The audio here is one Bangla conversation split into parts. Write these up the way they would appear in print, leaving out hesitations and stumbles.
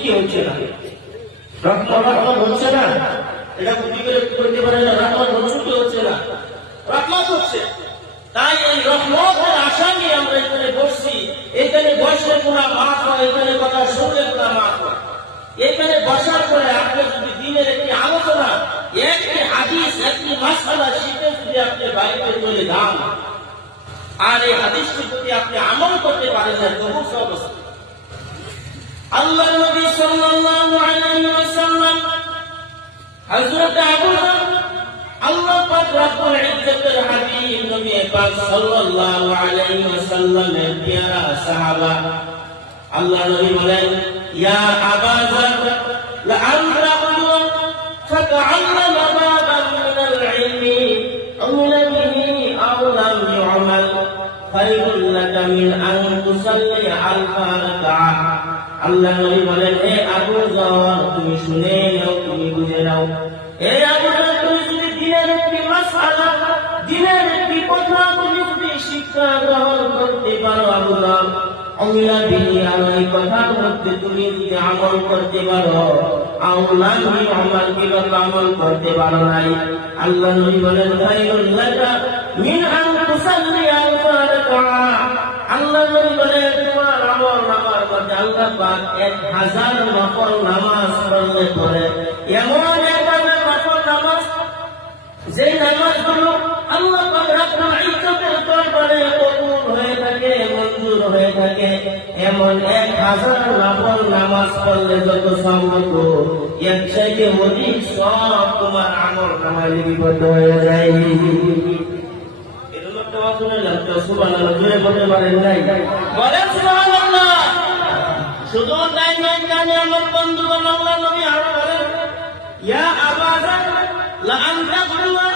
কি হচ্ছে না? রহমত হচ্ছে না? এটা বুদ্ধি করে করতে পারে না? রহমত হচ্ছে কি হচ্ছে না? রহমত হচ্ছে। তাই এই রহমতের আশা নিয়ে আমরা এখানে বসছি। এখানে বসলে গুনাহ মাফ হয়, এখানে কথা শুনলে গুনাহ মাফ হয়। এখানে বসার পরে আপনি যদি দিনের একটি আলোচনা, একটি হাদিস, একটি মাসআলা শিখে যদি আপনি বাইরে চলে যান, আর এই হাদিসটি যদি আপনি আমল করতে পারেন না, তবু সব আল্লাহ নবী সাল্লাল্লাহু আলাইহি ওয়াসাল্লাম হযরত আবু বকর আল্লাহ পাক রব্বুল ইজ্জতের হাবিব নবী পাক সাল্লাল্লাহু আলাইহি ওয়াসাল্লামের প্যারা সাহাবা। আল্লাহ নবী বলেন, ইয়া আবা যর লাআমরা ফাতাআল্লামা বাবান মিনাল ইলমি আমিলা বিহি আও লাম ইউমাল খায়রুল লাকা মিন আন তুসাল্লি আলফা রাকাআহ। আল্লাহ নবী বলেন, হে আবু যর, তুমি শুনে নাও, তুমি বুঝে নাও। হে আবু যর, তুমি যদি দিনের একটি মাসআলা, দিনের একটি কথা তুমি যদি শিক্ষা গ্রহণ করতে পারো, আবু যর আমিলা বিহি, আর এই কথার মধ্যে তুমি যদি আমল করতে পারো, আওলান আমল কি আমল করতে পারো নাই, আল্লাহ নবী বলেন, খায়রুল লাকা মিন আন তুসাল্লি আলফা রাকাআহ। আল্লাহ নবী বলেন, তোমার আমল নামার মধ্যে আল্লাহ পাক 1000 নফল নামাজ পড়লে পরে এমন 1000 নফল নামাজ, যে নামাজগুলো আল্লাহ পাক রব্বুল ইজ্জতের দরবারে কবুল হয়ে থাকে, মঞ্জুর হয়ে থাকে, এমন 1000 নফল নামাজ পড়লে যত সম্ভব এর চাইতে অধিক সব তোমার আমল নামায় লিপিবদ্ধ হয়ে যায়। এরকম একটা শুনে লাগতো, সুবহানাল্লাহ, জোরে বলতে পারেন নাই? বলেন সুবহানাল্লাহ। শুধু তাই নয়, জানে আমার বন্ধুগণ, আল্লাহ নবী আরো বলেন, ইয়া আবা যর লাআনতা গুল্লা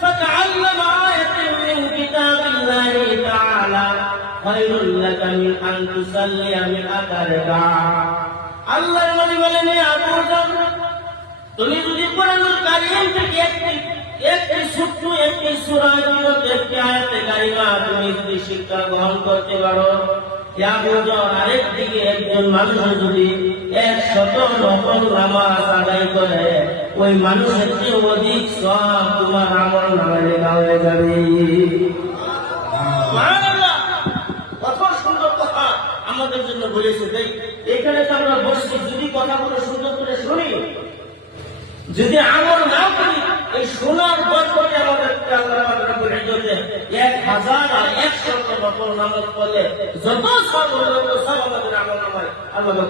ফাতাআল্লাম আয়াতান মিন কিতাবিল্লাহি তাআলা খায়রুল লাকা মিন আন তুসাল্লিয়া মিআতা রাকাআহ। আল্লাহ নবী বলেন, হে আবু যর, তুমি যদি কোরআনুল কারীম থেকে একটি ছোট্ট একটি সূরা, একটি আয়াতে কারিমা তুমি যদি শিক্ষা গ্রহণ করতে পারো, আবু যর, আরেকদিকে একজন মানুষ যদি 100 নফল নামাজ আদায় করে, ওই মানুষের চেয়ে অধিক সওয়াব তোমার আমল নামায় লেখা হয়ে যাবে। সুবহানাল্লাহ, কত সুন্দর কথা আমাদের জন্য বলেছে। তাই এখানে তো আমরা বসছি, যদি কথাগুলো সুন্দর করে শুনি, যদি আমল না করি, এই শোনার বরকতে আমাদের আল্লাহ রাব্বুল ইজ্জতে 1000 আর 100 নফল নামাজ পড়লে যত সওয়াব হবে, সব আমাদের আমল নামায় আল্লাহ